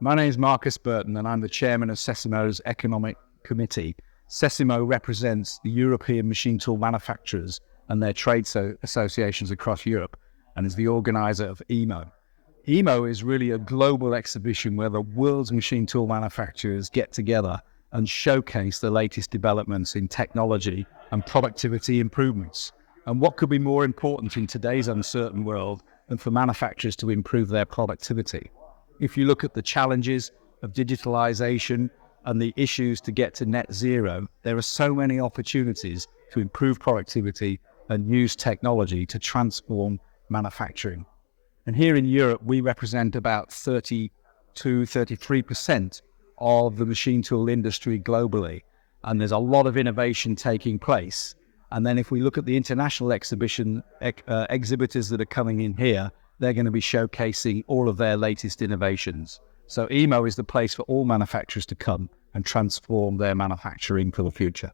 My name is Marcus Burton and I'm the chairman of CECIMO's Economic Committee. CECIMO represents the European machine tool manufacturers and their trade associations across Europe and is the organizer of EMO. EMO is really a global exhibition where the world's machine tool manufacturers get together and showcase the latest developments in technology and productivity improvements. And what could be more important in today's uncertain world than for manufacturers to improve their productivity? If you look at the challenges of digitalization and the issues to get to net zero, there are so many opportunities to improve productivity and use technology to transform manufacturing. And here in Europe, we represent about 33% of the machine tool industry globally. And there's a lot of innovation taking place. And then if we look at the international exhibitors that are coming in here, they're going to be showcasing all of their latest innovations. So EMO is the place for all manufacturers to come and transform their manufacturing for the future.